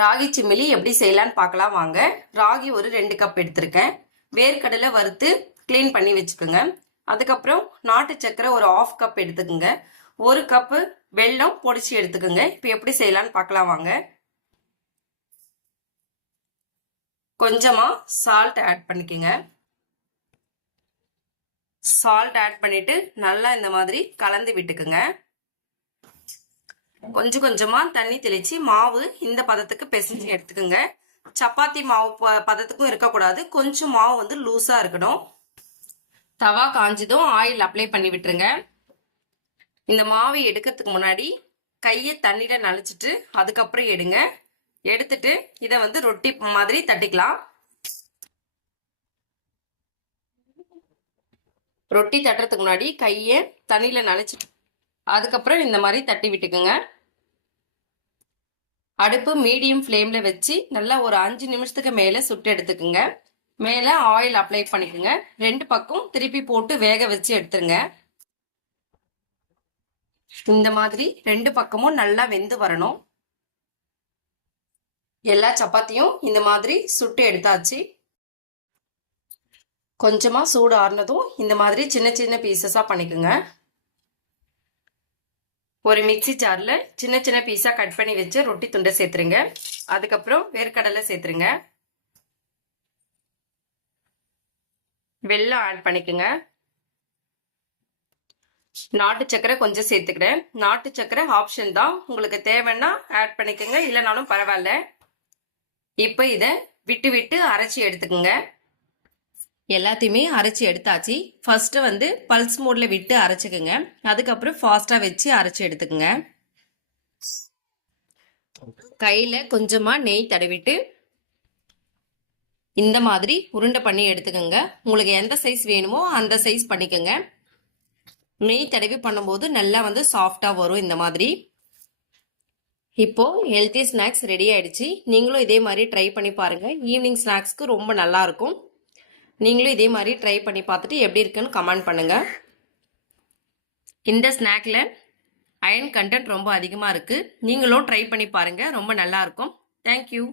ராகி சிமிலி எப்படி செய்யலான்னு பார்க்கலாம் வாங்க. ராகி ஒரு 2 கப் எடுத்திருக்கேன். வேர்க்கடலை வறுத்து க்ளீன் பண்ணி வச்சுக்கோங்க. அதுக்கப்புறம் நாட்டு சக்கரை ஒரு 1/2 கப் எடுத்துக்கோங்க. 1 கப்பு வெல்லம் பொடிச்சு எடுத்துக்கோங்க. இப்போ எப்படி செய்யலான்னு பார்க்கலாம் வாங்க. கொஞ்சமா சால்ட் ஆட் பண்ணிக்கோங்க. சால்ட் ஆட் பண்ணிட்டு நல்லா இந்த மாதிரி கலந்து விட்டுக்குங்க. கொஞ்சம் கொஞ்சமா தண்ணி தெளிச்சு மாவு இந்த பதத்துக்கு பிசைஞ்சு எடுத்துக்கோங்க. சப்பாத்தி மாவு பதத்துக்கும் இருக்கக்கூடாது, கொஞ்சம் மாவு வந்து லூஸா இருக்கணும். தவா காஞ்சதும் ஆயில் அப்ளை பண்ணி விட்டுருங்க. இந்த மாவை எடுக்கிறதுக்கு முன்னாடி கையை தண்ணியில நனைச்சிட்டு அதுக்கப்புறம் எடுங்க. எடுத்துட்டு இதை வந்து ரொட்டி மாதிரி தட்டிக்கலாம். ரொட்டி தட்டுறதுக்கு முன்னாடி கையை தண்ணியில நனைச்சிட்டு அதுக்கப்புறம் இந்த மாதிரி தட்டி விட்டுக்குங்க. அடுப்பு மீடியம் ஃப்ளேம்ல வச்சு நல்லா ஒரு 5 நிமிஷத்துக்கு மேல சுட்டு எடுத்துக்குங்க. மேல ஆயில் அப்ளை பண்ணிக்கோங்க. 2 பக்கம் திருப்பி போட்டு வேக வச்சு எடுத்துருங்க. இந்த மாதிரி 2 பக்கமும் நல்லா வெந்து வரணும். எல்லா சப்பாத்தியும் இந்த மாதிரி சுட்டு எடுத்தாச்சு. கொஞ்சமா சூடு ஆறுனதும் இந்த மாதிரி சின்ன சின்ன பீசஸா பண்ணிக்கோங்க. ஒரு மிக்சி ஜார்ல சின்ன சின்ன பீஸா கட் பண்ணி வச்சு ரொட்டி துண்டை சேர்த்துருங்க. அதுக்கப்புறம் வேர்க்கடலை சேர்த்துருங்க. வெல்லம் ஆட் பண்ணிக்கோங்க. நாட்டு சக்கரை கொஞ்சம் சேர்த்துக்கிறேன். நாட்டு சக்கரை ஆப்ஷன் தான், உங்களுக்கு தேவைன்னா ஆட் பண்ணிக்கோங்க, இல்லைனாலும் பரவாயில்ல. இப்போ இதை விட்டு விட்டு அரைச்சி எடுத்துக்கோங்க. எல்லாத்தையுமே அரைச்சி எடுத்தாச்சு. ஃபர்ஸ்ட் வந்து பல்ஸ் மோட்ல விட்டு அரைச்சிக்கோங்க. அதுக்கப்புறம் ஃபாஸ்டா வச்சு அரைச்சி எடுத்துக்கோங்க. கையில கொஞ்சமா நெய் தடவிட்டு இந்த மாதிரி உருண்டை பண்ணி எடுத்துக்கோங்க. உங்களுக்கு எந்த சைஸ் வேணுமோ அந்த சைஸ் பண்ணிக்கோங்க. நெய் தடவி பண்ணும்போது நல்லா வந்து சாஃப்டா வரும் இந்த மாதிரி. இப்போ ஹெல்த்தி ஸ்நாக்ஸ் ரெடி ஆயிடுச்சு. நீங்களும் இதே மாதிரி ட்ரை பண்ணி பாருங்க. ஈவினிங் ஸ்நாக்ஸ்க்கு ரொம்ப நல்லா இருக்கும். நீங்களும் இதே மாதிரி ட்ரை பண்ணி பார்த்துட்டு எப்படி இருக்குன்னு கமெண்ட் பண்ணுங்க. இந்த ஸ்நாக்ல அயர்ன் கண்டென்ட் ரொம்ப அதிகமாக இருக்கு. நீங்களும் ட்ரை பண்ணி பாருங்க, ரொம்ப நல்லா இருக்கும். தேங்க்யூ.